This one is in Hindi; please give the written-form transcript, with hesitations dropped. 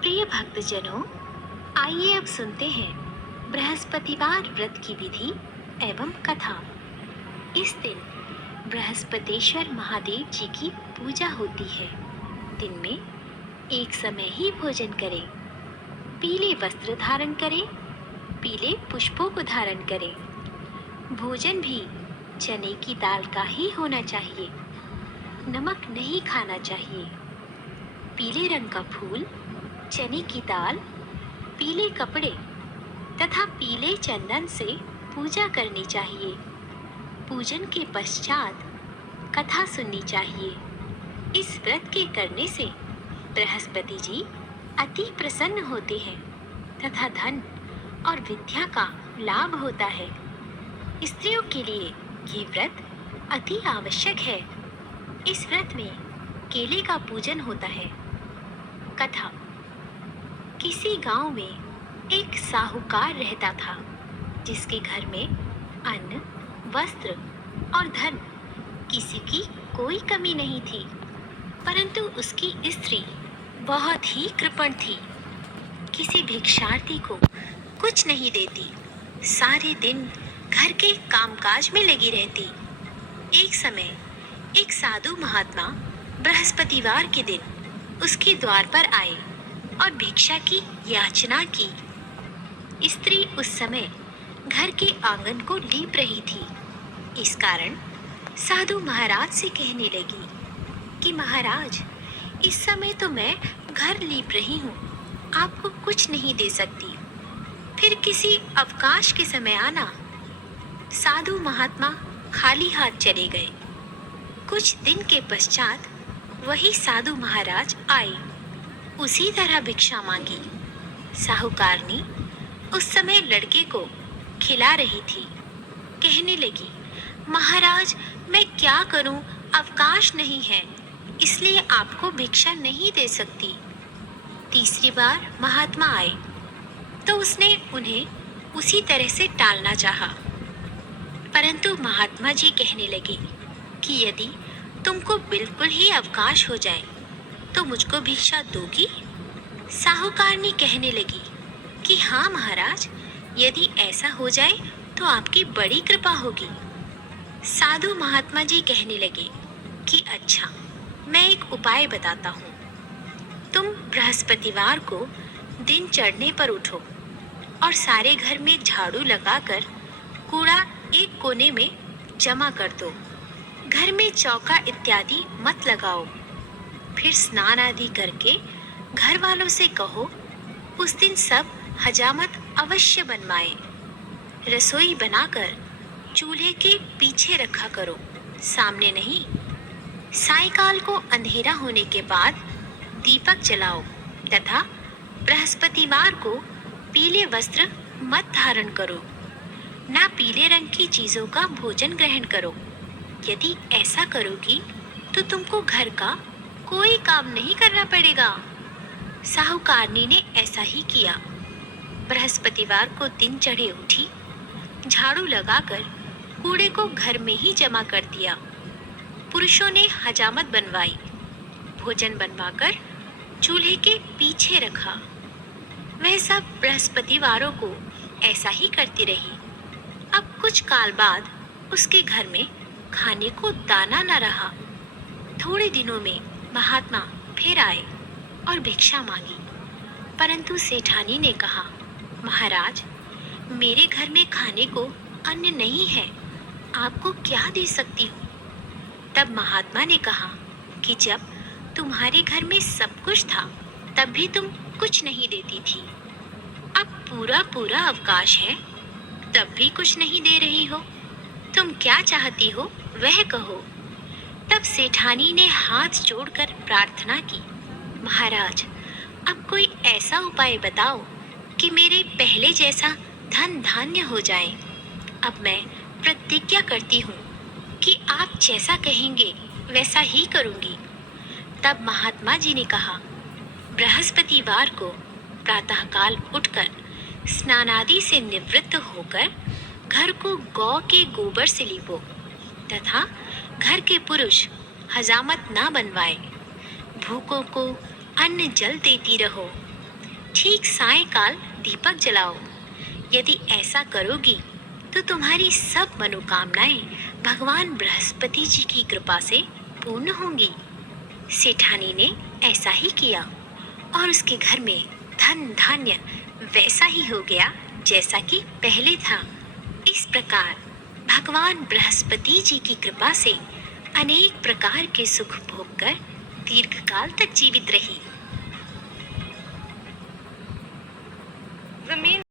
प्रिय भक्तजनों, आइए अब सुनते हैं बृहस्पतिवार व्रत की विधि एवं कथा। इस दिन बृहस्पतेश्वर महादेव जी की पूजा होती है। दिन में एक समय ही भोजन करें, पीले वस्त्र धारण करें, पीले पुष्पों को धारण करें। भोजन भी चने की दाल का ही होना चाहिए, नमक नहीं खाना चाहिए। पीले रंग का फूल, चने की दाल, पीले कपड़े तथा पीले चंदन से पूजा करनी चाहिए। पूजन के पश्चात कथा सुननी चाहिए। इस व्रत के करने से बृहस्पति जी अति प्रसन्न होते हैं तथा धन और विद्या का लाभ होता है। स्त्रियों के लिए ये व्रत अति आवश्यक है। इस व्रत में केले का पूजन होता है। कथा। किसी गांव में एक साहूकार रहता था, जिसके घर में अन्न, वस्त्र और धन किसी की कोई कमी नहीं थी। परंतु उसकी स्त्री बहुत ही कृपण थी। किसी भिक्षार्थी को कुछ नहीं देती, सारे दिन घर के कामकाज में लगी रहती। एक समय एक साधु महात्मा बृहस्पतिवार के दिन उसके द्वार पर आए और भिक्षा की याचना की। स्त्री उस समय घर के आंगन को लीप रही थी। इस कारण साधु महाराज से कहने लगी कि महाराज, इस समय तो मैं घर लीप रही हूँ, आपको कुछ नहीं दे सकती, फिर किसी अवकाश के समय आना। साधु महात्मा खाली हाथ चले गए। कुछ दिन के पश्चात वही साधु महाराज आए, उसी तरह भिक्षा मांगी। साहूकारनी उस समय लड़के को खिला रही थी। कहने लगी, महाराज, मैं क्या करूं, अवकाश नहीं है, इसलिए आपको भिक्षा नहीं दे सकती। तीसरी बार महात्मा आए तो उसने उन्हें उसी तरह से टालना चाहा, परंतु महात्मा जी कहने लगे कि यदि तुमको बिल्कुल ही अवकाश हो जाए तो मुझको भिक्षा दोगी? साहूकारनी कहने लगी कि हाँ महाराज, यदि ऐसा हो जाए तो आपकी बड़ी कृपा होगी। साधु महात्मा जी कहने लगे कि अच्छा, मैं एक उपाय बताता हूँ। तुम बृहस्पतिवार को दिन चढ़ने पर उठो और सारे घर में झाड़ू लगाकर कूड़ा एक कोने में जमा कर दो। घर में चौका इत्यादि मत लगाओ। फिर स्नान आदि करके घर वालों से कहो उस दिन सब हजामत अवश्य बनवाएं। रसोई बनाकर चूल्हे के पीछे रखा करो, सामने नहीं। सायंकाल को अंधेरा होने के बाद दीपक जलाओ तथा बृहस्पतिवार को पीले वस्त्र मत धारण करो। ना पीले रंग की चीजों का भोजन ग्रहण करो। यदि ऐसा करोगी तो तुमको घर का कोई काम नहीं करना पड़ेगा। साहूकारनी ने ऐसा ही किया। बृहस्पतिवार को दिन चढ़े उठी, झाड़ू लगाकर कूड़े को घर में ही जमा कर दिया। पुरुषों ने हजामत बनवाई, भोजन बनवाकर चूल्हे के पीछे रखा। वह सब बृहस्पतिवारों को ऐसा ही करती रही। अब कुछ काल बाद उसके घर में खाने को दाना न रहा। थोड़े दिनों में महात्मा फिर आए और भिक्षा मांगी, परंतु सेठानी ने कहा, महाराज, मेरे घर में खाने को अन्न नहीं है, आपको क्या दे सकती हूँ? तब महात्मा ने कहा कि जब तुम्हारे घर में सब कुछ था तब भी तुम कुछ नहीं देती थी। अब पूरा पूरा अवकाश है, तब भी कुछ नहीं दे रही हो। तुम क्या चाहती हो वह कहो। तब सेठानी ने हाथ जोड़कर प्रार्थना की, महाराज, अब कोई ऐसा उपाय बताओ कि मेरे पहले जैसा धन धान्य हो जाए। अब मैं प्रतिज्ञा करती हूँ कि आप जैसा कहेंगे वैसा ही करूँगी। तब महात्मा जी ने कहा, बृहस्पतिवार को प्रातःकाल उठकर स्नानादि से निवृत्त होकर घर को गौ के गोबर से लीपो तथा घर के पुरुष हजामत ना बनवाए। भूखों को अन्न जल देती रहो। ठीक सायंकाल दीपक जलाओ। यदि ऐसा करोगी तो तुम्हारी सब मनोकामनाएं भगवान बृहस्पति जी की कृपा से पूर्ण होंगी। सेठानी ने ऐसा ही किया और उसके घर में धन धान्य वैसा ही हो गया जैसा कि पहले था। इस प्रकार भगवान बृहस्पति जी की कृपा से अनेक प्रकार के सुख भोग कर दीर्घकाल तक जीवित रही। जमीन